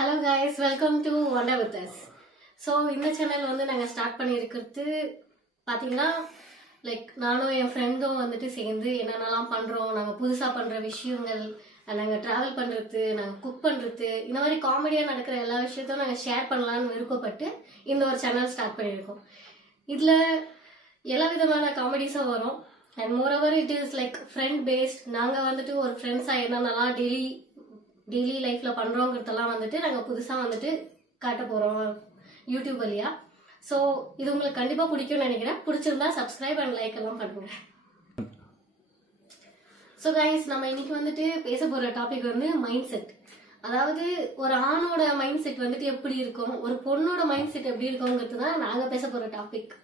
Hello guys, welcome to wonder with us. So இந்த channel வந்து நாங்கள் ஸ்டார்ட் பண்ணியிருக்கிறது பார்த்தீங்கன்னா நானும் என் ஃப்ரெண்டும் வந்துட்டு சேர்ந்து என்னென்னலாம் பண்ணுறோம், நாங்கள் புதுசாக பண்ணுற விஷயங்கள், நாங்கள் ட்ராவல் பண்ணுறது, நாங்கள் குக் பண்ணுறது, இந்த மாதிரி காமெடியாக நடக்கிற எல்லா விஷயத்தையும் நாங்கள் ஷேர் பண்ணலான்னு விருப்பப்பட்டு இந்த ஒரு சேனல் ஸ்டார்ட் பண்ணியிருக்கோம். இதில் எல்லா விதமான காமெடிஸும் வரும். And moreover it is friend based. நாங்கள் வந்துட்டு ஒரு ஃப்ரெண்ட்ஸாக என்னென்னலாம் டெய்லி லைஃப்பில் பண்ணுறோங்கிறதெல்லாம் வந்துட்டு நாங்கள் புதுசாக வந்துட்டு காட்ட போகிறோம் யூடியூப் வழியா. ஸோ இது உங்களுக்கு கண்டிப்பாக பிடிக்கும்னு நினைக்கிறேன். பிடிச்சிருந்தா சப்ஸ்கிரைப் அண்ட் லைக் எல்லாம் பண்ணுங்க. ஸோ கைஸ், நம்ம இன்னைக்கு வந்துட்டு பேச போகிற டாபிக் வந்து மைண்ட் செட். அதாவது ஒரு ஆணோட மைண்ட் செட் வந்துட்டு எப்படி இருக்கும், ஒரு பொண்ணோட மைண்ட் செட் எப்படி இருக்குங்கிறது தான் நாங்கள் பேச போகிற டாபிக்.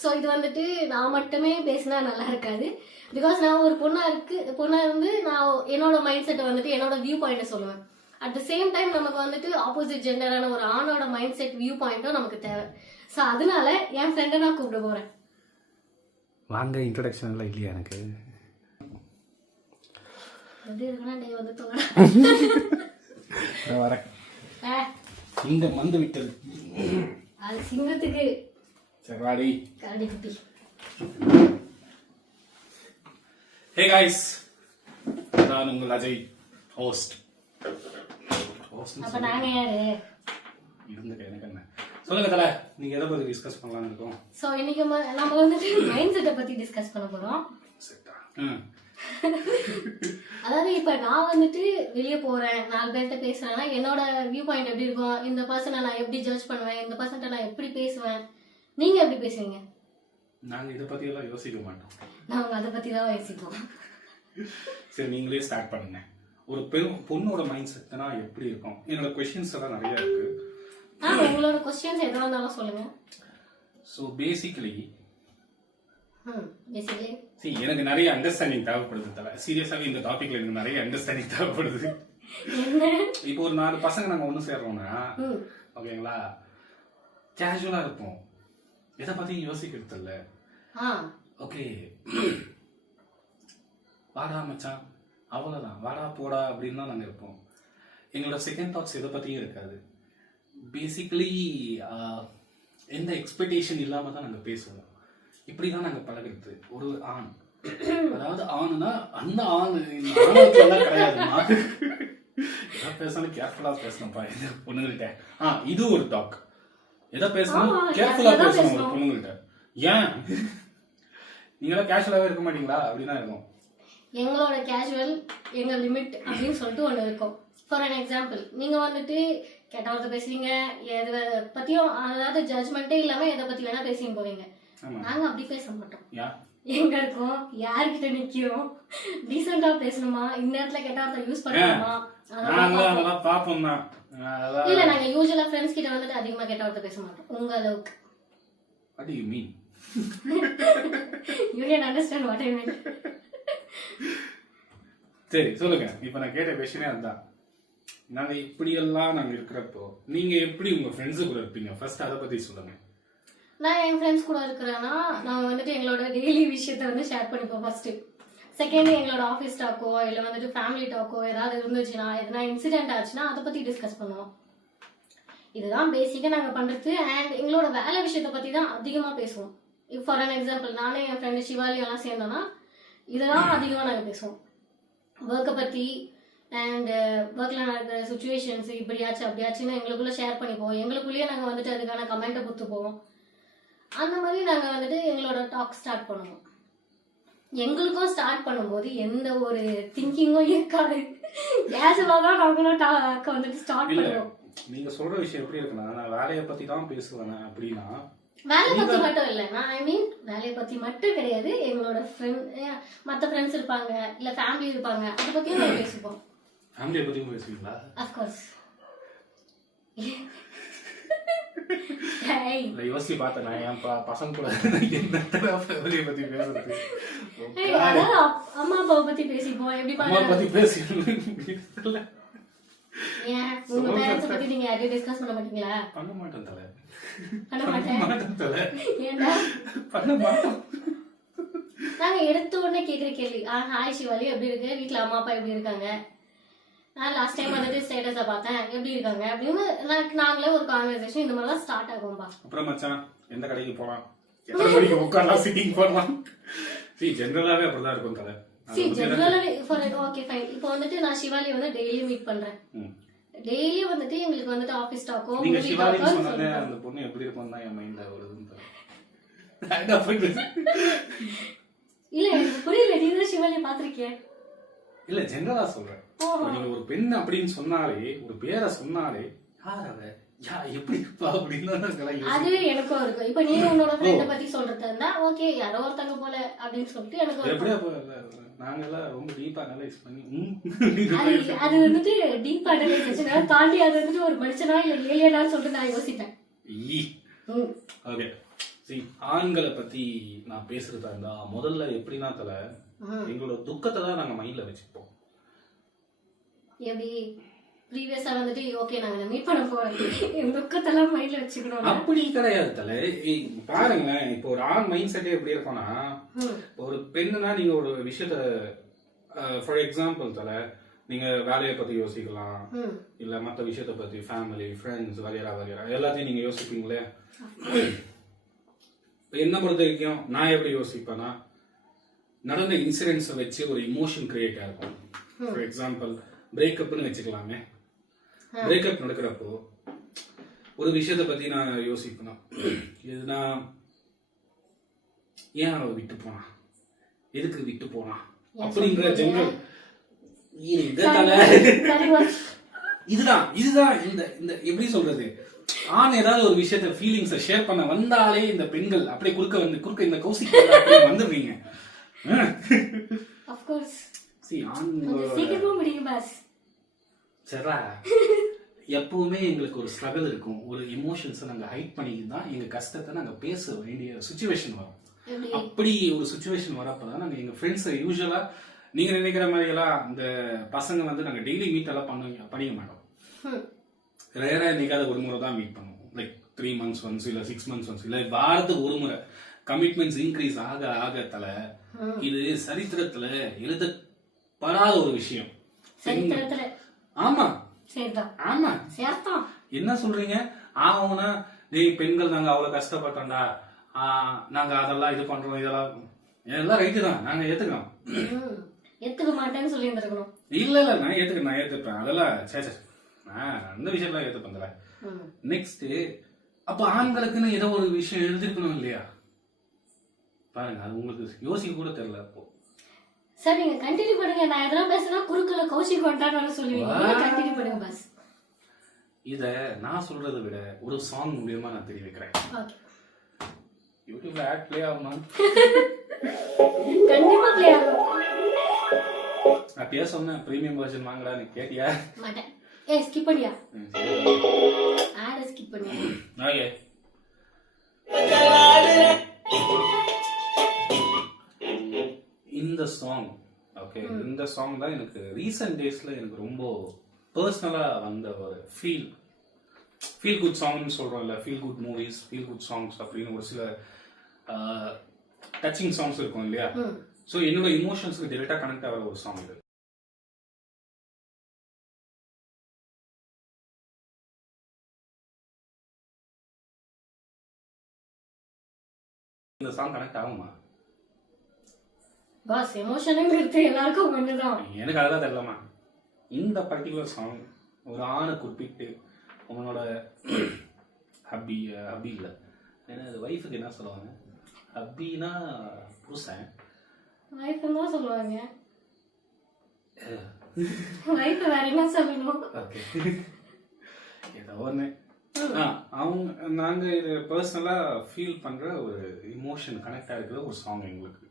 ஸோ இது வந்துட்டு நான் மட்டுமே பேசினா நல்லா இருக்காது. பிகாஸ் நான் ஒரு பொண்ணா இருந்து நான் என்னோட மைண்ட் செட்டை வந்துட்டு என்னோட வியூ பாயிண்ட்டை சொல்லுவேன். அட் த சேம் டைம் நமக்கு வந்துட்டு ஆப்போசிட் ஜெண்டரான ஒரு ஆணோட மைண்ட் செட் வியூ பாயிண்ட்டும் நமக்கு தேவை. ஸோ அதனால என் ஃப்ரெண்டை நான் கூப்பிட போறேன். வாங்க, இன்ட்ரோடக்ஷன் எல்லாம் இல்லையா எனக்கு? எப்படி இருக்குன்னா டே வந்து வரேன். இந்த மந்து விட்டது அது சிங்கத்துக்கு சரி கரடி குட்டி. ஹே காய்ஸ், நான் உங்கள் அஜய், ஹோஸ்ட். அப்ப நாங்க யாரு? இருந்துக்க எனக்கு என்ன சொல்லுங்க தல, நீங்க எதை பத்தி டிஸ்கஸ் பண்ணலாம்னு இருக்கோம்? சோ இன்னைக்கு நம்ம வந்துட்டு மைண்ட் செட்டை பத்தி டிஸ்கஸ் பண்ண போறோம். அதாவது இப்ப நான் வந்துட்டு வெளியே போறேன், 4 பேர்கிட்ட பேசுறேன்னா என்னோட வியூ பாயிண்ட் எப்படி இருக்கும், இந்த பர்சனை நான் எப்படி ஜட்ஜ் பண்ணுவேன், இந்த பர்சன்ட்ட நான் எப்படி பேசுவேன், நீங்க எப்படி பேசுவீங்க? நாங்க இதை பத்தி எல்லாம் யோசிக்க மாட்டோம். நாங்க அதை பத்தி தான் யோசிப்போம். சரி, நீங்களே ஸ்டார்ட் பண்ணுங்க. ஒரு பொண்ணோட மைண்ட் செட்னா எப்படி இருக்கும்? என்னோட கொஸ்டின்ஸ் எல்லாம் நிறைய இருக்கு. உங்களோட கொஸ்டின்ஸ் எதா இருந்தாலும் சொல்லுங்க. ஸோ பேசிக்கலி எனக்கு நிறைய அண்டர்ஸ்டாண்டிங் தேவைப்படுது தல. சீரியஸாவே இந்த டாபிக்ல எனக்கு நிறைய அண்டர்ஸ்டாண்டிங் தேவைப்படுது. இப்போ ஒரு 4 பசங்க நாங்க ஒண்ணு சேர்றோம்னா ஓகேங்களா, கேஷுவலா இருப்போம், எதை பத்தியும் யோசிக்கிறது இல்ல. ஓகே, வாடா மச்சான், அவ்வளவுதான், வாடா போடா அப்படின்னு தான் நாங்க இருப்போம். எங்களோட செகண்ட் தாட்ஸ் எதை பத்தியும் இருக்காது. பேசிக்கலி எந்த எக்ஸ்பெக்டேஷன் இல்லாம தான் நாங்க பேசுவோம். இப்படிதான் நாங்க பழகிறது. ஒரு ஆண், அதாவது ஆணுனா அந்த ஆண் எல்லாம் கிடையாதுமா. எதை பேசணும் கேர்ஃபுல்லா பேசணும்ப்பா பொண்ணுங்கள்கிட்ட. இது ஒரு டாக். எதை பேசணும் கேர்ஃபுல்லா பேசணும் ஒரு பொண்ணுங்கள்கிட்ட. ஏன் நீங்களாம் கேஷுவலாவே இருக்க மாட்டீங்களா? அப்படிதான் இருக்கும். எங்களோட கேஷுவல், எங்க லிமிட் அப்படின்னு சொல்லிட்டு ஒண்ணு இருக்கும். ஃபார் அன் எக்ஸாம்பிள், நீங்க வந்துட்டு கெட்ட வார்த்தை பேசுவீங்க, எதை பத்தியும் அதாவது ஜட்ஜ்மெண்டே இல்லாம எதை பத்தி வேணா பேசிங்க போவீங்க. நாங்க அப்படி பேச மாட்டோம். எங்க இருக்கோம், யார்கிட்ட நிக்கிறோம், டீசெண்டா பேசணுமா, இந்த இடத்துல கெட்ட வார்த்தை யூஸ் பண்ணணுமா, இல்ல நாங்க யூசுவலா ஃப்ரெண்ட்ஸ் கிட்ட வந்துட்டு அதிகமா கெட்ட வார்த்தை பேச மாட்டோம் உங்க அளவுக்கு. What do you mean? You can understand what I meant. சரி சொல்லுங்க. இப்ப நான் கேட்ட கொஸ்டினே அதுதான். நாங்க இப்படியெல்லாம் நாங்க இருக்கிறப்போ நீங்க எப்படி உங்க ஃப்ரெண்ட்ஸ் கூட இருப்பீங்க? ஃபர்ஸ்ட் அதை பத்தி சொல்லுங்க. நான் என் ஃப்ரெண்ட்ஸ் கூட இருக்கிறேன்னா நாங்க வந்துட்டு எங்களோட டெய்லி விஷயத்த வந்து ஷேர் பண்ணிப்போம் ஃபர்ஸ்ட். செகண்ட், எங்களோட ஆஃபீஸ் டாக்கோ இல்லை வந்துட்டு ஃபேமிலி டாக்கோ ஏதாவது இருந்துச்சுன்னா, எதனா இன்சிடென்ட் ஆச்சுன்னா அதை பத்தி டிஸ்கஸ் பண்ணுவோம். இதுதான் பேசிக்கா நாங்க பண்றது. அண்ட் எங்களோட வேலை விஷயத்த பத்தி தான் அதிகமா பேசுவோம். இப்போ ஃபார் அன் எக்ஸாம்பிள், நானே என் ஃப்ரெண்டு சிவாலி எல்லாம் சேர்ந்தோம்னா இதெல்லாம் அதிகமா நாங்க பேசுவோம். ஒர்க்கை பத்தி அண்ட் ஒர்க்ல நடக்கிற சுச்சுவேஷன்ஸ், இப்படியாச்சு அப்படியாச்சுன்னு எங்களுக்குள்ள ஷேர் பண்ணிப்போம். எங்களுக்குள்ளேயே நாங்க வந்துட்டு அதுக்கான கமெண்ட்டை கொடுத்துப்போம். அந்த மாதிரி நாங்க வந்துட்டு எங்களோட டாக் ஸ்டார்ட் பண்ணுவோம். எங்களுக்கும் ஸ்டார்ட் பண்ணும்போது எந்த ஒரு திங்கிங்கும் இருக்காது. கேஷுவலா தான் நாங்களும் டாக் வந்துட்டு ஸ்டார்ட் பண்ணுவோம். நீங்க சொல்ற விஷயம் எப்படி இருக்குன்னா, நான் வேலையை பத்தி தான் பேசுவேன் அப்படின்னா, வேலை பத்தி மட்டும் இல்ல, நான் ஐ மீன் வேலையை பத்தி மட்டும் கிடையாது. எங்களோட மத்த ஃப்ரெண்ட்ஸ் இருப்பாங்க, இல்ல ஃபேமிலி இருப்பாங்க, அதை பத்தியும் நாங்க பேசுவோம். ஃபேமிலியை பத்தியும் பேசுவீங்களா? Of course. யோசிச்சு பார்த்தேன் நான் என் பசங்க கூட ஃபேமிலியை பத்தி பேசுறது. அம்மா அப்பாவை பத்தி பேசிப்போம். எப்படி அம்மா பத்தி பேசி ஏன் உங்க பேரண்ட்ஸ் பத்தி நீங்க யாரையும் டிஸ்கஸ் பண்ண மாட்டீங்களா? பண்ண மாட்டேன் தல. ஏன்டா பண்ண மாட்டோம். நாங்க எடுத்த உடனே கேக்குற கேள்வி, ஹாய் சிவாலி எப்படி இருக்கு, வீட்டுல அம்மா அப்பா எப்படி இருக்காங்க, நான் லாஸ்ட் டைம் வந்துட்டு ஸ்டேட்டஸை பார்த்தேன் எப்படி இருக்காங்க அப்படின்னு நாங்களே ஒரு கான்வர்சேஷன் இந்த மாதிரிலாம் ஸ்டார்ட் ஆகும்பா. அப்புறம் மச்சான் எந்த கடைக்கு போகலாம், எத்தனை மணிக்கு உட்காரலாம், சிட்டிங் போடலாம். ஜென்ரலாவே அப்படிதான் இருக்கும் தலை. ஜெனரலாவே ஓகே ஃபைன். இப்போ வந்துட்டு நான் சிவாலி வந்து டெய்லி மீட் பண்றேன். டெய்லி வந்துட்டு எங்களுக்கு வந்துட்டு ஆபீஸ் டாக்கோ நீங்க சிவாலி சொன்னதே அந்த பொண்ணு எப்படி இருக்கும் தான் என் மைண்ட்ல வருது. இல்ல எனக்கு புரியல, நீ தான் சிவாலியை பாத்திருக்கிய? இல்ல ஜெனரலா சொல்றேன். நீங்க ஒரு பெண் அப்படின்னு சொன்னாலே, ஒரு பேரை சொன்னாலே யார் அவ, எப்படி இருப்பா அப்படின்னு அது எனக்கும் இருக்கும். இப்ப நீங்க உன்னோட ஃப்ரெண்ட பத்தி சொல்றதா இருந்தா ஓகே யாரோ ஒருத்தங்க போல அப்படின்னு சொல்லிட்டு எனக்கு எப்படியா நாங்கெல்லாம் ரொம்ப டீப்பா அனலைஸ் பண்ணி அது வந்துட்டு டீப்பா அனலைஸ் தாண்டி அது வந்துட்டு ஒரு மனுஷனா இல்ல ஏலியனான்னு சொல்லிட்டு நான் யோசிப்பேன். ஓகே சரி, ஆண்களை பத்தி நான் பேசுறதா இருந்தா முதல்ல எப்படின்னா தல எங்களோட துக்கத்தை தான் நாங்க மைண்ட்ல வச்சுப்போம். எப்படி ப்ரீவியஸா வந்துட்டு ஓகே நாங்க மீட் பண்ண போறோம் என் துக்கத்தெல்லாம் மைண்ட்ல வச்சுக்கணும் அப்படி கிடையாது தல. பாருங்களேன், இப்போ ஒரு ஆண் மைண்ட் செட்டே எப்படி இருக்கும்னா, ஒரு பெண்ணுனா நீங்க ஒரு விஷயத்த ஃபார் எக்ஸாம்பிள் தல நீங்க வேலையை பத்தி யோசிக்கலாம், இல்ல மற்ற விஷயத்த பத்தி ஃபேமிலி ஃப்ரெண்ட்ஸ் வகைரா வகைரா எல்லாத்தையும் நீங்க யோசிப்பீங்களே. என்ன பொறுத்த வரைக்கும் நான் எப்படி யோசிப்பேன்னா, நடந்த இன்சிடென்ட்ஸை வச்சு ஒரு இமோஷன் கிரியேட் ஆகும். ஃபார் எக்ஸாம்பிள் பிரேக்கப்னு வச்சுக்கலாமே. பிரேக்கப் நடக்கிறப்போ ஒரு விஷயத்த பத்தி நான் யோசிப்பேன். இதுனா ஏன் அவ விட்டு போனா, எதுக்கு விட்டு போனா அப்படிங்கிற ஜெனரல் இதுதான் இந்த எப்படி சொல்றது, ஆண் ஏதாவது ஒரு விஷயத்த ஃபீலிங்ஸை ஷேர் பண்ண வந்தாலே இந்த பெண்கள் அப்படியே குறுக்க இந்த கௌசிக் வந்துடுவீங்க. எப்பவுமே எங்களுக்கு ஒரு ஸ்ட்ரகிள் இருக்கும், ஒரு எமோஷன்ஸை நாங்க ஹைட் பண்ணிட்டு தான் எங்க கஷ்டத்தை நாங்க பேச வேண்டிய சுச்சுவேஷன் வரும். அப்படி ஒரு சுச்சுவேஷன் வரப்பதான் நாங்க எங்க ஃப்ரெண்ட்ஸ் யூஸ்வலா நீங்க நினைக்கிற மாதிரி எல்லாம் இந்த பசங்க வந்து நாங்க டெய்லி மீட் எல்லாம் பண்ணிக்க மாட்டோம். ரேரா என்னைக்காத ஒரு முறை தான் மீட் பண்ணுவோம். லைக் 3 months ஒன்ஸ் இல்ல 6 months ஒன்ஸ் இல்ல வாரத்துக்கு ஒரு முறை. கமிட்மெண்ட்ஸ் இன்க்ரீஸ் ஆக ஆகத்தல இது சரித்திரத்துல எழுதப்படாத ஒரு விஷயம். ஆமா ஆமா என்ன சொல்றீங்க? ஆகும்னா டேய் பெண்கள் நாங்க அவ்வளவு கஷ்டப்பட்டோம்டா, நாங்க அதெல்லாம் இது பண்றோம், இதெல்லாம் ரைட்டு தான், நாங்க ஏத்துக்கிறோம். ஏத்துக்க மாட்டேன்னு சொல்லி இருந்திருக்கணும். இல்ல நான் ஏத்துப்பேன் அதெல்லாம். சரி அந்த விஷயம்லாம் ஏத்துப்பேன். நெக்ஸ்ட் அப்ப ஆண்களுக்குன்னு ஏதோ ஒரு விஷயம் எழுதிருக்கணும் இல்லையா? பாருங்க, அது உங்களுக்கு யோசிக்க கூட தெரியல. அப்போ சார் நீங்க கண்டினியூ பண்ணுங்க. நான் எதனா பேசினா குறுக்கல கௌஷிக் கொண்டாடுன்னு சொல்லுவீங்க. கண்டினியூ பண்ணுங்க பாஸ். இத நான் சொல்றதை விட ஒரு சாங் மூலமா நான் தெரிய வைக்கிறேன். ஓகே, யூடியூப்ல ஆட் ப்ளே ஆகுமா? கண்டிப்பா ப்ளே ஆகும். அப்படியே சொன்னேன் பிரீமியம் வெர்ஷன் வாங்கடான்னு, கேட்டியா? மாட்டேன். ஸ்கிப் பண்ணியா? ஆட் ஸ்கிப் பண்ணியா? ஓகே. இந்த சாங் ஓகே, இந்த சாங் தான் எனக்கு ரீசன்ட் டேஸ்ல எனக்கு ரொம்ப பர்சனலா வந்த ஒரு ஃபீல் குட் சாங்னு சொல்றோம்ல, feel good movies, feel good songs அப்படின்னு ஒரு சில டச்சிங் சாங்ஸ் இருக்கும் இல்லையா? ஸோ என்னோட இமோஷன்ஸ்க்கு டைரக்டா கனெக்ட் ஆகிற ஒரு சாங் இது. இந்த சாங் கனெக்ட் ஆகுமா பாஸ்? எமோஷனுங்கிறது எல்லாருக்கும் ஒண்ணுதான். எனக்கு அதெல்லாம் தெரியலமா. இந்த பர்டிகுலர் சாங் ஒரு ஆணை குறிப்பிட்டு உங்களோட ஹப்பி இல்லை ஏன்னா வைஃபுக்கு என்ன சொல்லுவாங்க, ஹப்பினா புருஷன், வைஃப்னு தான் சொல்லுவாங்க. வைஃப் வேற என்ன சொல்லணும்? ஓகே ஏதோ ஒன்று அவங்க நாங்க இது பர்சனலா ஃபீல் பண்ற ஒரு இமோஷன் கனெக்ட் ஆகிருக்கிற ஒரு சாங் எங்களுக்கு.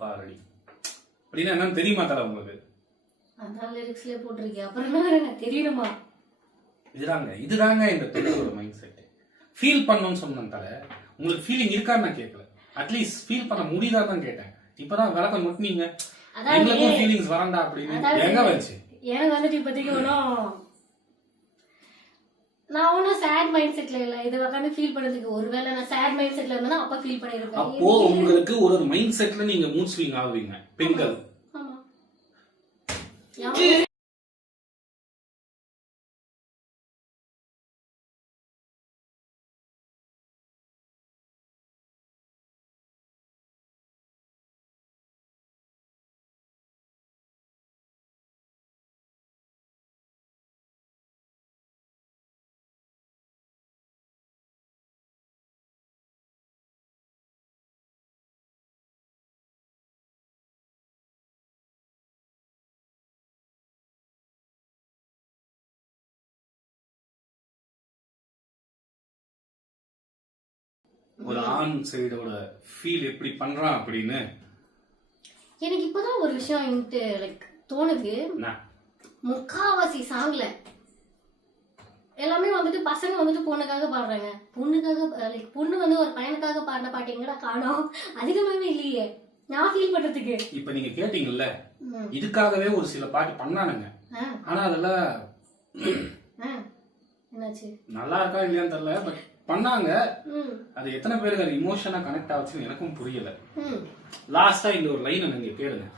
பாரடி அப்படின்னா என்னன்னு தெரியுமா தர உங்களுக்கு? அதான் லிரிக்ஸ்ல போட்டிருக்கேன். அப்புறம் என்ன தெரியணுமா? இதுதாங்க இந்த பெண்ணோட மைண்ட் செட். ஃபீல் பண்ணணும்னு சொன்னேன் தல. உங்களுக்கு ஃபீலிங் இருக்கான்னு நான் கேட்கல, அட்லீஸ்ட் ஃபீல் பண்ண முடியுதான்னு தான் கேட்டேன். இப்பதான் விளக்கம் நொட்டினீங்க. அதாவது எங்களுக்கும் ஃபீலிங்ஸ் வரண்டா அப்படின்னு எங்க வந்துச்சு? எனக்கு வந்துட்டு இப்போதைக்கு ஒன்றும் நான் ஒன்றும் சேட் மைண்ட் செட்ல இல்லை. இதை உட்காந்து ஃபீல் பண்ணதுக்கு ஒருவேளை நான் சேட் மைண்ட் செட்ல இருந்தேன்னா அப்ப ஃபீல் பண்ணிருக்கேன். அப்போ உங்களுக்கு ஒரு மைண்ட் செட்ல நீங்க மூட் ஸ்விங் ஆவீங்க பெண்கள். ஆமா. ஒரு ஆண் சைடோட ஃபீல் எப்படி பண்றான் அப்படின்னு எனக்கு இப்பதான் ஒரு விஷயம் எனக்கு லைக் தோணுது. முக்காவாசி சாங்ல எல்லாமே வந்துட்டு பசங்க வந்துட்டு பொண்ணுக்காக பாடுறாங்க. பொண்ணுக்காக லைக் பொண்ணு வந்து ஒரு பையனுக்காக பாடின பாட்டு எங்கடா காணோம்? அதிகமாவே இல்லையே நான் ஃபீல் பண்றதுக்கு. இப்ப நீங்க கேட்டீங்கல்ல, இதுக்காகவே ஒரு சில பாட்டு பண்ணானுங்க. ஆனா அதெல்லாம் என்னாச்சு நல்லா இருக்கா இல்லையான்னு தெரியல, பட் பண்ணாங்க. அது எத்தனை பேருக்கு அது இமோஷனா கனெக்ட் ஆச்சுன்னு எனக்கும் புரியல. லாஸ்டா இந்த ஒரு லைன் நீங்க கேளுங்க.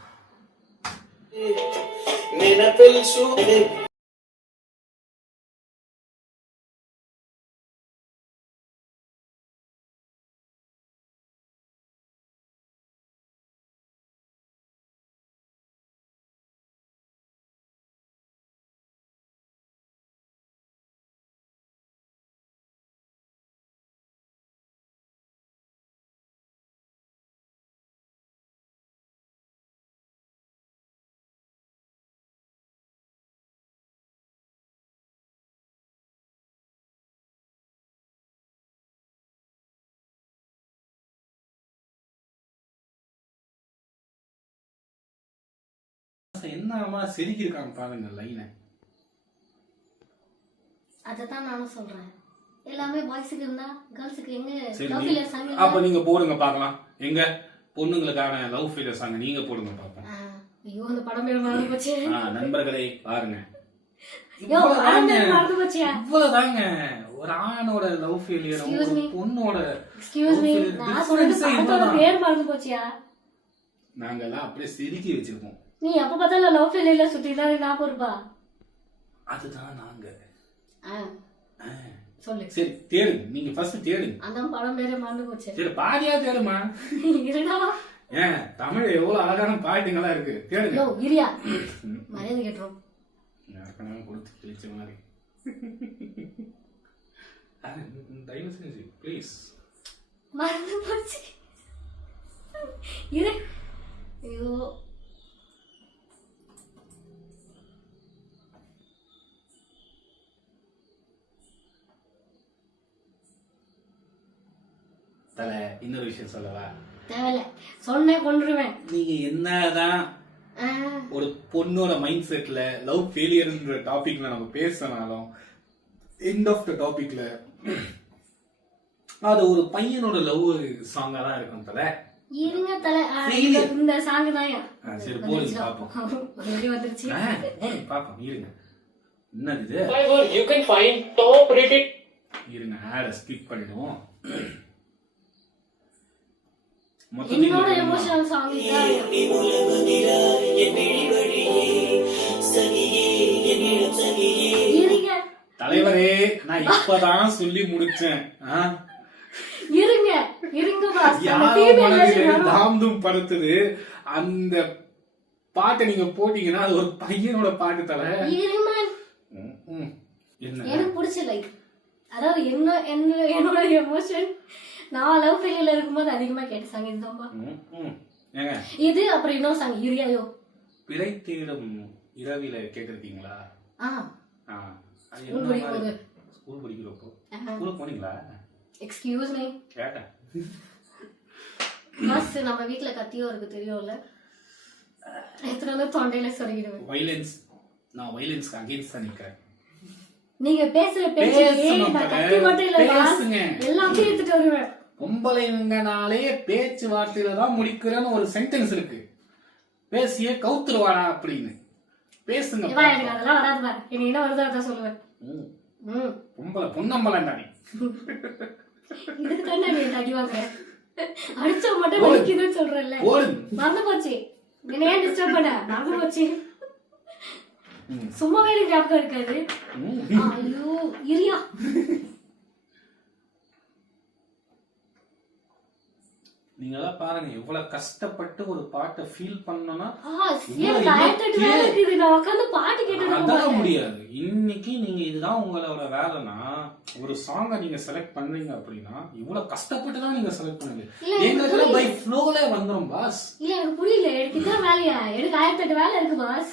என்னமா செதுக்கி இருக்காங்க பாருங்க லைனை. அததான் நானும் சொல்றேன். எல்லாமே பாய்ஸுக்கு இருந்தா கேர்ள்ஸுக்கு எங்க சரி, லவ் ஃபெயிலியர் சாங்? அப்ப நீங்க போடுங்க பார்க்கலாம். எங்க பொண்ணுங்களுக்கான லவ் ஃபெயிலியர் சாங் நீங்க போடுங்க பாப்போம். ஐயோ அந்த படம் பேர் மறந்து போச்சு. நண்பர்களே பாருங்க, இவ்வளவுதாங்க ஒரு ஆணோட லவ் ஃபெயிலியர், ஒரு பொண்ணோட பேர் மறந்து போச்சியா? நாங்கெல்லாம் அப்படியே செதுக்கி வச்சிருக்கோம். நீ எப்ப பார்த்தாலும் லவ் ஃபெயிலியர்ல சுத்தி தான் நான் பொறுப்பா? அதுதான் நாங்க. சொல்லு. சரி தேடுங்க, நீங்க ஃபர்ஸ்ட் தேடுங்க. அந்த படம் பேரே மறந்து போச்சு. சரி பாதியா தேடுமா. இருடா. ஏன் தமிழ் எவ்வளவு அழகான பாட்டுங்களா இருக்கு, தேடுங்க. யோ இரியா மரியாதை கேட்றோம். நான் கொடுத்து கிழிச்ச மாதிரி. தயவு செஞ்சு ப்ளீஸ். மறந்து போச்சு. இரு. ஐயோ தல இன்னொரு விஷயம் சொல்லவா? தேவையில்ல, சொன்னே கொன்றுவேன். நீங்க என்னதான் ஒரு பொண்ணோட மைண்ட் செட்ல லவ் ஃபெயிலியர்ன்ற டாபிக்ல நம்ம பேசினாலும் எண்ட் ஆஃப் த டாபிக்ல அது ஒரு பையனோட லவ் சாங்கா தான் இருக்கும் தல. இருங்க தல, இந்த சாங் தான். சரி போடுங்க பாப்போம். வந்துருச்சு பாப்போம். இருங்க, என்னது இது? You can find top rated. இருங்க, ஆட ஸ்கிப் பண்ணிடுவோம். என்னோட எமோஷனல் சாங் தலைவரே, நான் இப்பதான் சொல்லி முடிச்சேன். இருங்க இருங்க தாம்தும் படுத்துது அந்த பாட்டை நீங்க போட்டீங்கன்னா அது ஒரு பையனோட பாட்டு தல. எனக்கு பிடிச்ச லைக் அதாவது என்னோட எமோஷன் நான் லவ் ஃபெயிலியர்ல இருக்கும்போது அதிகமா கேட்ட சாங் இதுதான்பா. இது அப்புறம் இன்னொரு சாங் இரியாயோ பிறை தேடும் இரவில கேட்டிருக்கீங்களா? ஸ்கூல் படிக்கும்போது. ஸ்கூல் படிக்கிறப்போ ஸ்கூலுக்கு போனீங்களா? எக்ஸ்கியூஸ் மீ கேட்டேன். பஸ் நம்ம வீட்ல கத்தியோ இருக்கு தெரியும்ல, எத்தனை தொண்டையில சொருகிடுவேன். வைலன்ஸ், நான் வைலன்ஸ்க்கு அகைன்ஸ்ட் தான் நிக்கிறேன். நீங்க பேசுற பேச்சு கத்தி மட்டும் இல்ல, எல்லாமே எடுத்துட்டு வருவேன். பொம்பளைங்கனாலே பேச்சு வார்த்தையில தான் முடிக்கிறேன்னு ஒரு சென்டென்ஸ் இருக்கு. பேசியே கவுத்துருவாடா அப்படின்னு பேசுங்க. இவா எனக்கு அதெல்லாம் வராது பாரு, எனக்கு என்ன வருதோ அதான் சொல்லுவேன். பொம்பளை பொன்னம்பளம் தானே. இதுக்கு தானே நீ அடி வாங்குற, அடிச்சா மட்டும் வலிக்குதுன்னு சொல்றேன்ல. மறந்து போச்சு, என்ன ஏன் டிஸ்டர்ப் பண்ண, மறந்து போச்சு. சும்மாவே எனக்கு ஞாபகம் இருக்காது. ஐயோ இரியா, நீங்களாம் பாருங்க எவ்வளவு கஷ்டப்பட்டு ஒரு பாட்டை ஃபீல் பண்ணனா அதான் முடியாது. இன்னைக்கு நீங்க இதுதான் உங்களோட வேலைனா ஒரு சாங்கை நீங்க செலக்ட் பண்றீங்க அப்படின்னா இவ்வளவு கஷ்டப்பட்டு தான் நீங்க செலக்ட் பண்ணுங்க. எங்களுக்கு பை ஃப்ளோல வந்துரும் பாஸ். இல்ல எனக்கு புரியல, எனக்கு இதான் வேலையா? எனக்கு 1008 வேலை இருக்கு பாஸ்.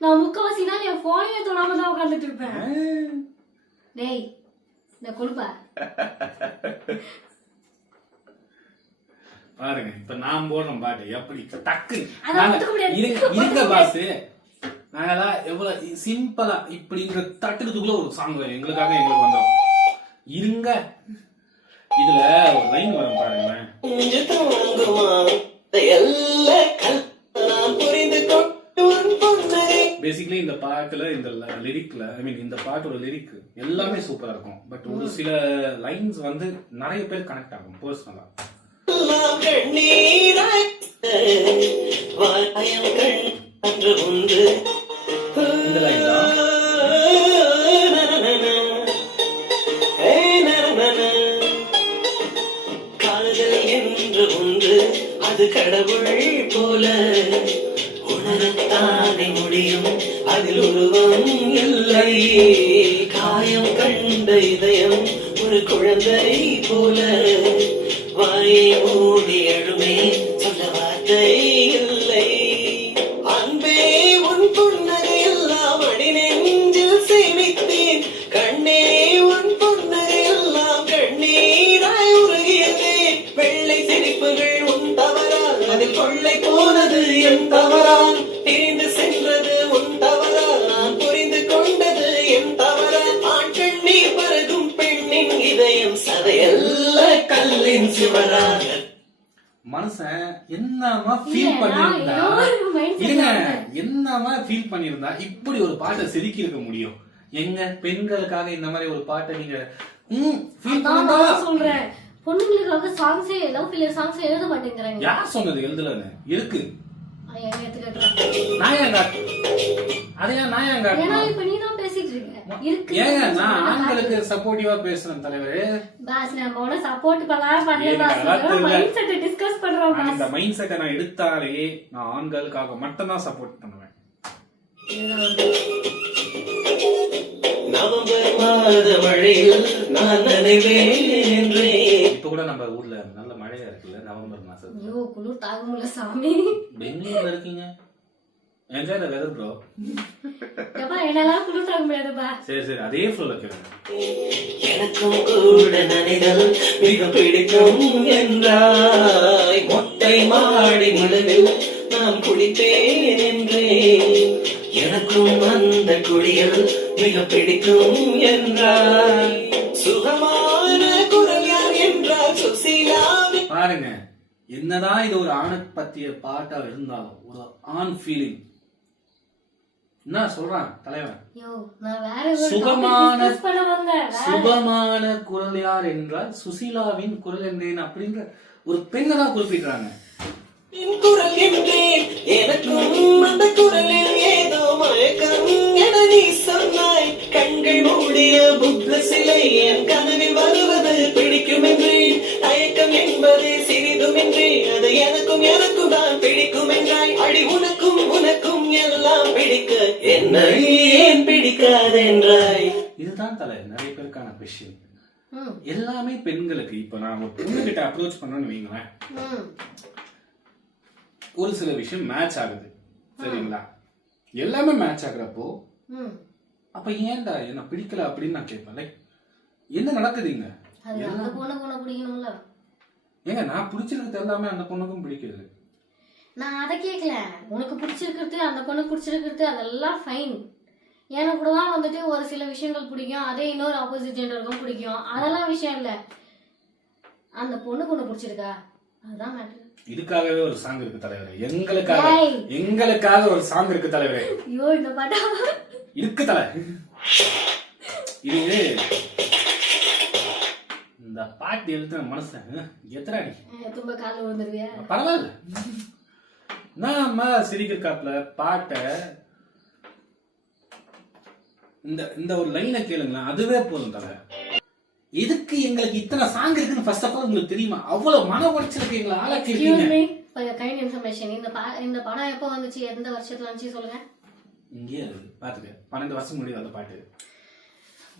நான் முக்கவாசி நாள் என் போனையே தொடாம தான் உட்கார்ந்துட்டு இருப்பேன். டேய் இந்த கொழுப்பா பாருங்க, இப்ப நான் போடுறோம் பாட்டு எப்படி டக்கு இருக்க பாஸ். நாங்கெல்லாம் எவ்வளவு சிம்பிளா இப்படிங்கிற தட்டுறதுக்குள்ள ஒரு சாங் எங்களுக்காக எங்களுக்கு வந்தோம். இருங்க, இதுல ஒரு லைன் வரும் பாருங்க. பேசிக்கலி இந்த பாட்டுல இந்த லிரிக்ல இந்த பாட்டோட லிரிக் எல்லாமே சூப்பரா இருக்கும். பட் ஒரு சில லைன்ஸ் வந்து நிறைய பேர் கனெக்ட் ஆகும் பர்சனலா. இந்த லைன் தான் காதல் என்று ஒன்று அது கடவுள் போல உணரத்தானே முடியும், அதில் உருவம் இல்லை. காயம் கண்ட இதயம் ஒரு குழந்தை போல வாயை மூடி எழுமே சொல்ல வார்த்தை இல்லை. அன்பே உன் புன்னகை எல்லாம் அடி நெஞ்சில் சேமித்தேன். கண்ணே உன் புன்னகை எல்லாம் கண்ணீராய் உருகியதே. வெள்ளை சிரிப்புகள் உன் தவறால், அதில் கொள்ளை போனது என் தவறால். பிரிந்து சென்றது உன் தவறால், நான் புரிந்து கொண்டது என் தவறால். ஆண் கண்ணீர் பருகும் பெண்ணின் இதயம் சதையல்ல கல்லின் சிவராக. மனுஷன் என்னமா ஃபீல் பண்ணிருந்தா என்னமா ஃபீல் பண்ணிருந்தா இப்படி ஒரு பாட்டை செதுக்கி இருக்க முடியும்? எங்க பெண்களுக்காக இந்த மாதிரி ஒரு பாட்டை நீங்க ஃபீல் பண்ணா சொல்றேன். பொண்ணுங்களுக்காக சாங்ஸே லவ் ஃபெயிலியர் சாங்ஸ் எழுத மாட்டேங்கறாங்க. யார் சொன்னது எழுதலன்னு? இருக்கு. நான் ஏன் ஏன்னா இப்ப நீ தான் பேசிட்டு இருக்க. இருக்கு. ஏங்க நான் ஆண்களுக்கு சப்போர்ட்டிவா பேசுறேன் தலைவரே. பாஸ் நான் போன சப்போர்ட் பண்ணல பாஸ். மைண்ட் செட் டிஸ்கஸ் பண்றோம் பாஸ். இந்த மைண்ட் செட்டை நான் எடுத்தாலே நான் ஆண்களுக்காக மட்டும் தான் சப்போர்ட் பண்ணுவேன். நவம்பர் மாத மழையில் நான் நனைவேன். இப்ப கூட நம்ம ஊர்ல நல்ல மழையா இருக்குல்ல நவம்பர் மாசம். ஐயோ குளிர் தாங்க முடியல சாமி. பெங்களூர்ல இருக்கீங்க, என்ஜாய் தி வெதர் ப்ரோ. எப்பா என்னலாம் குளிர் தாங்க முடியாதுப்பா. சரி அதே ஃப்ளோல கேளுங்க. எனக்கும் கூட நனைதல் மிக பிடிக்கும் என்றாய். மொட்டை மாடி நிலவில் நான் குளித்தேன் என்றேன். எனக்கும் அந்த குளியல் மிக பிடிக்கும் என்றாய். சுகமான குரல் யார் என்றால் சுசீலாவி. பாருங்க, என்னதான் இது ஒரு ஆணை பத்திய பாட்டா இருந்தாலும் ஒரு ஆண் ஃபீலிங் என்ன சொல்றான் தலைவன்? சுகமான குரல் யார் என்றால் சுசீலாவின் குரல் என்றேன் அப்படிங்கிற ஒரு பெண்ணை தான் குறிப்பிடுறாங்க. குரல் என்றேன், எனக்கும் அந்த குரலில் ஏதோ மயக்கம் என நீ சொன்னாய். கண்கள் மூடிய புத்த சிலை என் கனவில் வருவது பிடிக்கும் என்றேன். தயக்கம் என்பது சிறிதுமின்றி அது எனக்கும் தான் பிடிக்கும் என்றாய். அடி உனக்கும் எல்லாம் பிடிக்க என்ன ஏன் பிடிக்காது என்றாய். இதுதான் தலை நிறைய பேருக்கான கொஸ்டின். எல்லாமே பெண்களுக்கு. இப்ப நான் ஒரு பொண்ணு கிட்ட அப்ரோச் பண்ணணும்னு வைங்களேன், ஒரு சில விஷயம் மேட்ச் ஆகுது சரிங்களா? எல்லாமே மேட்ச் ஆகுறப்போ அப்ப ஏன்டா என்ன பிடிக்கல அப்படின்னு நான் கேட்பேன். லைக் என்ன நடக்குதுங்க? ஏங்க நான் பிடிச்சிருக்கிறது எல்லாமே அந்த பொண்ணுக்கும் பிடிக்கிறது. நான் அதை கேட்கல, உனக்கு பிடிச்சிருக்கிறது அந்த பொண்ணு பிடிச்சிருக்கிறது அதெல்லாம் ஃபைன். எனக்கு கூட தான் வந்துட்டு ஒரு சில விஷயங்கள் பிடிக்கும், அதே இன்னொரு ஆப்போசிட் ஜெண்டருக்கும் பிடிக்கும், அதெல்லாம் விஷயம் இல்லை. அந்த பொண்ணுக்கு ஒன்று பிடிச்சிருக்கா அதுதான் மேட்ரு. இதுக்காகவே ஒரு சாங் இருக்கு தலைவரே, எங்களுக்காக ஏய். எங்களுக்காக ஒரு சாங் இருக்கு தலைவரே. ஐயோ இந்த பாட்டா இருக்கு தலை. இது இந்த பாட்டு எழுத்துன மனசன் எத்தனை தும்ப கால விழுந்துருவியா? பரவாயில்ல. நாம சிரிக்கிற காப்புல பாட்டை இந்த ஒரு லைனை கேளுங்களேன், அதுவே போதும் தலை. எதுக்கு எங்களுக்கு இத்தனை சாங் இருக்குன்னு ஃபர்ஸ்ட் ஆஃப் ஆல் உங்களுக்கு தெரியுமா? அவ்வளவு மன உளைச்சலுக்கு எங்களை ஆளாக்கி இருக்கீங்க. கைண்ட் இன்ஃபர்மேஷன், இந்த படம் எப்போ வந்துச்சு, எந்த வருஷத்துல வந்துச்சு சொல்லுங்க. இங்கே இருக்கு பாத்துக்க, 12 வருஷம் முன்னாடி வந்த பாட்டு.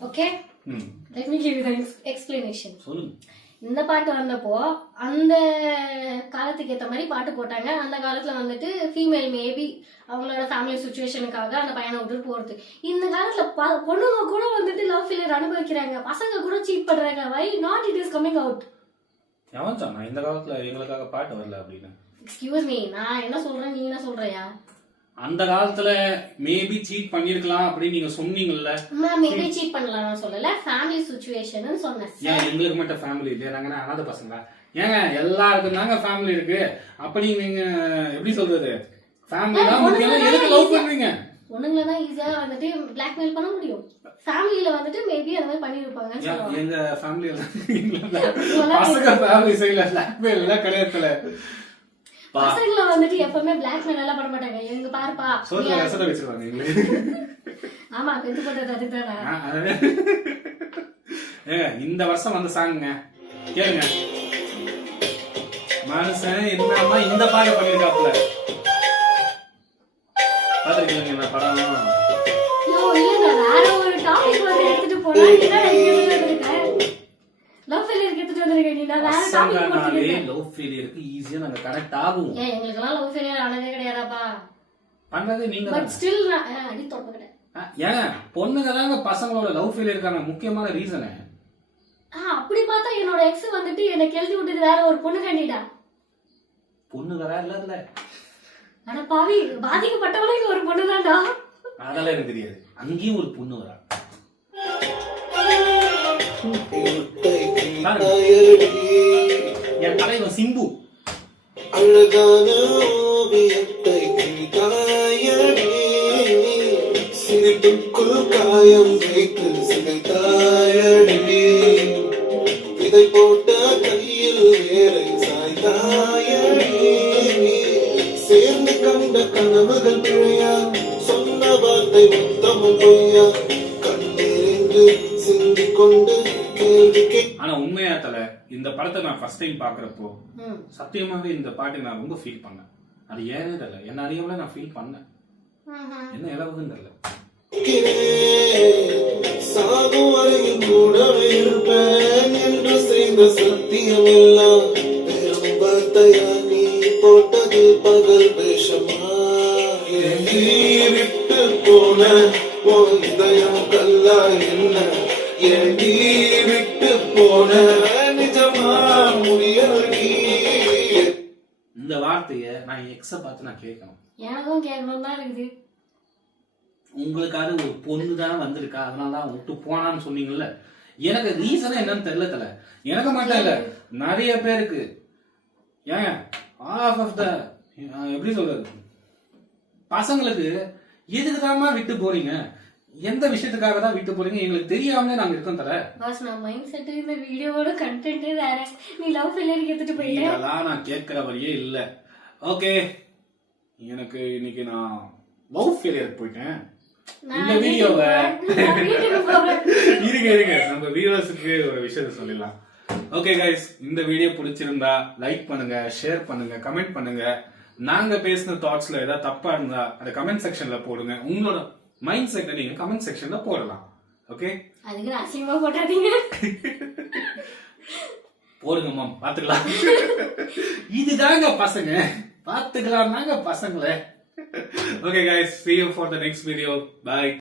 Okay, let me give you the explanation. சொல்லுங்க. இந்த பாட்டு வந்தப்போ அந்த காலத்துக்கு ஏற்ற மாதிரி பாட்டு போட்டாங்க. அந்த காலத்துல வந்துட்டு ஃபீமேல் மேபி அவங்களோட ஃபேமிலி சுச்சுவேஷனுக்காக அந்த பையனை விட்டுட்டு போறது. இந்த காலத்துல பொண்ணுங்க கூட வந்துட்டு லவ் ஃபெயிலியர் அனுபவிக்கிறாங்க, பசங்க கூட சீட் பண்றாங்க. Why not it is coming out? எவன் சொன்னா இந்த காலத்துல எங்களுக்காக பாட்டு வரல அப்படின்னு? எக்ஸ்கியூஸ் மீ, நான் என்ன சொல்றேன், நீ என்ன சொல்றியா? அந்த காலத்துல மேபி சீட் பண்ணிருக்கலாம் அப்படின்னு நீங்க சொன்னீங்கல்ல. மேபி சீட் பண்ணலாம் நான் சொல்லல, ஃபேமிலி சுச்சுவேஷன் சொன்னேன். ஏன் எங்களுக்கு மட்டும் ஃபேமிலி இல்லையா? நாங்க அனாதை பசங்களா? ஏங்க எல்லாருக்கும் தாங்க ஃபேமிலி இருக்கு. அப்படி நீங்க எப்படி சொல்றது, ஃபேமிலி தான் முக்கியம், எதுக்கு லவ் பண்றீங்க? பொண்ணுங்களை தான் ஈஸியா வந்துட்டு பிளாக்மெயில் பண்ண முடியும். ஃபேமிலியில வந்துட்டு மேபி அந்த மாதிரி பண்ணிருப்பாங்கன்னு சொல்லுவாங்க. எங்க ஃபேமிலி பசங்க ஃபேமிலி சைடுல பிளாக்மெயில் எல்லாம் கிடையாது. பசங்களை வந்துட்டு எப்பவுமே பிளாக்மெயில் எல்லாம் பண்ண மாட்டாங்க. எங்க பாருப்பா சோத்துல ரசத்தை வச்சிருவாங்க. ஆமா, பெத்து போட்டது அதுதானா? ஏங்க இந்த வருஷம் வந்த சாங்குங்க கேளுங்க. மனுஷன் என்னமா இந்த பாட பண்ணிருக்காப்ல பாத்துருக்கீங்க இந்த படம். இல்ல வேற ஒரு டாபிக் வந்து எடுத்துட்டு போனா லவ் ஃபெயிலியர் எடுத்துட்டு வந்திருக்கேன். நீ வேற டாபிக் போட்டுட்டீங்க. லவ் ஃபெயிலியருக்கு ஈஸியா நாங்க கனெக்ட் ஆகும். ஏன் எங்களுக்கு எல்லாம் லவ் ஃபெயிலியர் ஆனதே கிடையாதாப்பா? பண்றது நீங்க பட் ஸ்டில் அடி தொடங்கல. ஏன் பொண்ணுங்க தாங்க பசங்களோட லவ் ஃபெயிலியருக்கான முக்கியமான ரீசன். அப்படி பார்த்தா என்னோட எக்ஸ் வந்துட்டு எனக்கு எழுதி விட்டது வேற ஒரு பொண்ணு கண்டிடா. பொண்ணுங்களா இல்ல ஆனா பாவி, பாதிக்கப்பட்டவளுக்கு ஒரு பொண்ணு தான்டா. அதெல்லாம் எனக்கு தெரியாது. அங்கேயும் ஒரு பொண்ணு வரா. என் தலைவன் சிம்பு அழகான ஓவியத்தை கிழித்தாயடி, சிரிப்புக்குள் காயம் வைத்து சிதைத்தாயடி, விதை போட்ட கையில் வேரை சாய்த்தாயடி, சேர்ந்து கண்ட கனவுகள் பிழையா, சொன்ன வார்த்தை மொத்தமும் பொய்யா, கண்ணீரின்று சிந்திக் கொண்டு கேள்வி ஆனா உண்மையா தல இந்த படத்தை நான் ஃபர்ஸ்ட் டைம் பாக்குறப்போ சத்தியமாவே இந்த பாட்டுக்கு நான் ரொம்ப ஃபீல் பண்ணேன். அது ஏனே தெரியல, என்ன அறியாமல நான் ஃபீல் பண்ணேன். என்ன இலவுன்னு தெரியல. சாகும் வரையில் கூடவே இருப்பேன் என்று செய்த சத்தியம் எல்லாம் வெறும் வார்த்தையா, நீ போட்டது பகல் வேஷமா, விட்டு போன உன் இதயம் கல்லா என்ன, ஏண்டி விட்டு போன நிஜமா முடியடி. இந்த வார்த்தைய நான் எக்ஸ பார்த்து நான் கேட்கணும். எனக்கும் கேட்கணும் தான் இருக்குது. உங்களுக்காக ஒரு பொண்ணு தானே வந்திருக்கா, அதனாலதான் விட்டு போனான்னு சொன்னீங்கல்ல. எனக்கு ரீசன் என்னன்னு தெரியல தல. எனக்கு மட்டும் இல்ல, நிறைய பேருக்கு. ஏங்க ஆஃப் ஆஃப் த எப்படி சொல்றது, பசங்களுக்கு எதுக்குதாமா விட்டு போறீங்க, எந்த விஷயத்துக்காக தான் விட்டு போறீங்க எங்களுக்கு தெரியாமலே நாங்க இருக்கோம் தல. பாஸ், நான் மைண்ட் செட் இந்த வீடியோவோட கண்டென்ட் வேற. நீ லவ் ஃபெயிலியர் எடுத்துட்டு போயிட்டே. அதெல்லாம் நான் கேட்கிற வழியே இல்ல. ஓகே, எனக்கு இன்னைக்கு நான் லவ் ஃபெயிலியர் போயிட்டேன். இந்த வீடியோவை இருங்க நம்ம வியூவர்ஸுக்கு ஒரு விஷயத்தை சொல்லிடலாம். ஓகே கைஸ், இந்த வீடியோ பிடிச்சிருந்தா லைக் பண்ணுங்க, ஷேர் பண்ணுங்க, கமெண்ட் பண்ணுங்க. நாங்க பேசின தாட்ஸ்ல ஏதாவது தப்பா இருந்தா அதை கமெண்ட் செக்ஷன்ல போடுங்க. உங்களோட மைண்ட் செட்டை நீங்க கமெண்ட் செக்ஷன்ல போடலாம். ஓகே, அதுக்கு அசிங்கமா போடாதீங்க. போடுங்க மாம், பாத்துக்கலாம். இதுதாங்க பசங்க, பாத்துக்கலாம் நாங்க பசங்களே. Okay guys, see you for the next video. Bye.